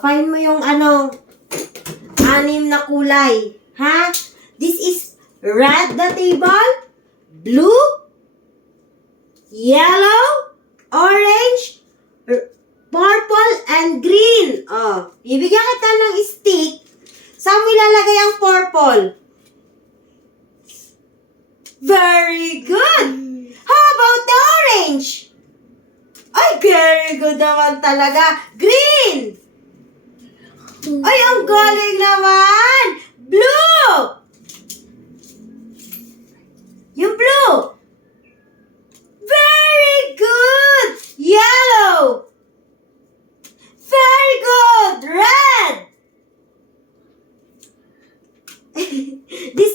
Find mo yung anim na kulay. Ha? This is red the table, blue, yellow, orange, purple, and green. Bibigyan kita ng stick. Saan mo ilalagay ang purple? Very good! How about the orange? Ay, very good naman talaga. Green! Ay, ang galing naman! Blue! Yung blue! Very good! Yellow! Very good! Red!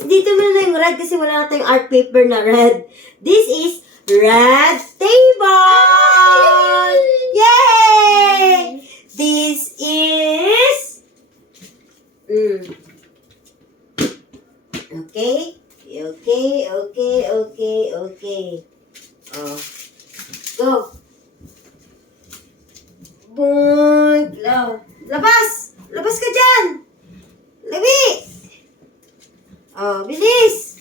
Dito mo na yung red kasi wala na tayong art paper na red. This is red table! Yay! This is... Okay? Okay. Go. Boy! Labas! Labas ka dyan! Labi! Bilis!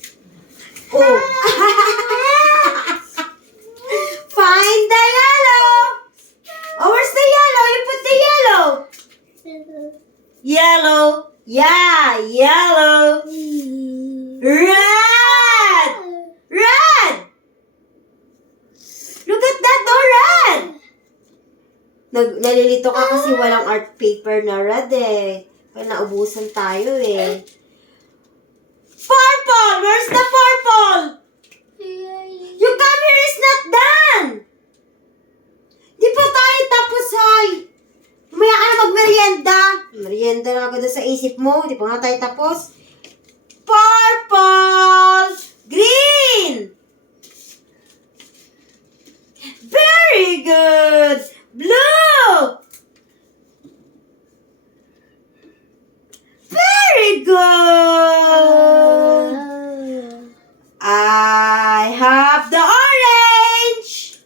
Find the yellow! Where's the yellow? You put the yellow! Yellow! Yeah, yellow! Red! Red! Look at that, red! Nalilito ka kasi walang art paper na red eh. Kaya naubusan tayo eh. Purple! Where's the purple? Your camera is not done! Di pa tayo tapos, hay! Umaya ka na magmerienda. Merienda na agad sa isip mo. Di pa nga tayo tapos. Purple! Green! Very good! Blue! Very good! I have the orange!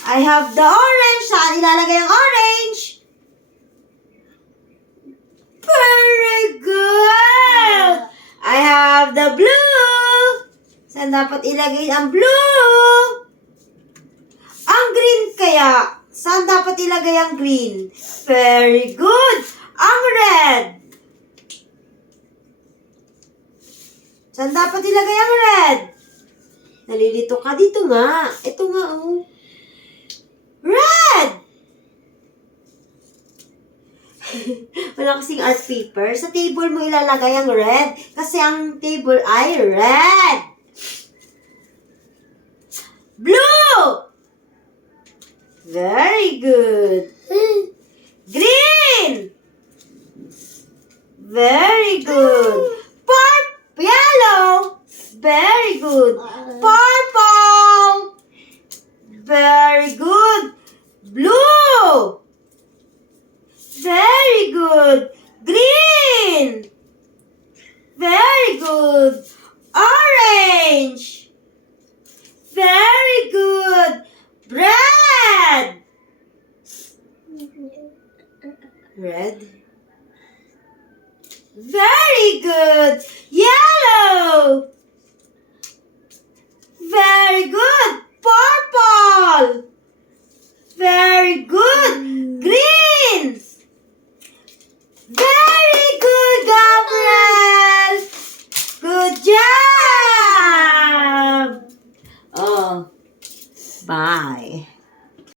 I have the orange. Saan ilalagay ang orange? Very good! I have the blue. Saan dapat ilagay ang blue? Ang green kaya. Saan dapat ilagay ang green? Very good! Ang red. Saan dapat ilagay ang red? Nalilito ka dito nga. Ito nga, oh. Red! Wala kasing art paper. Sa table mo ilalagay ang red. Kasi ang table ay red. Blue! Very good. Green! Very good. Yellow! Very good. Purple! Very good. Blue! Very good. Green! Very good. Orange! Very good. Red! Red? Very good. Yellow! Very good. Purple! Very good. Green! Very good, Gabriel! Good job! Bye.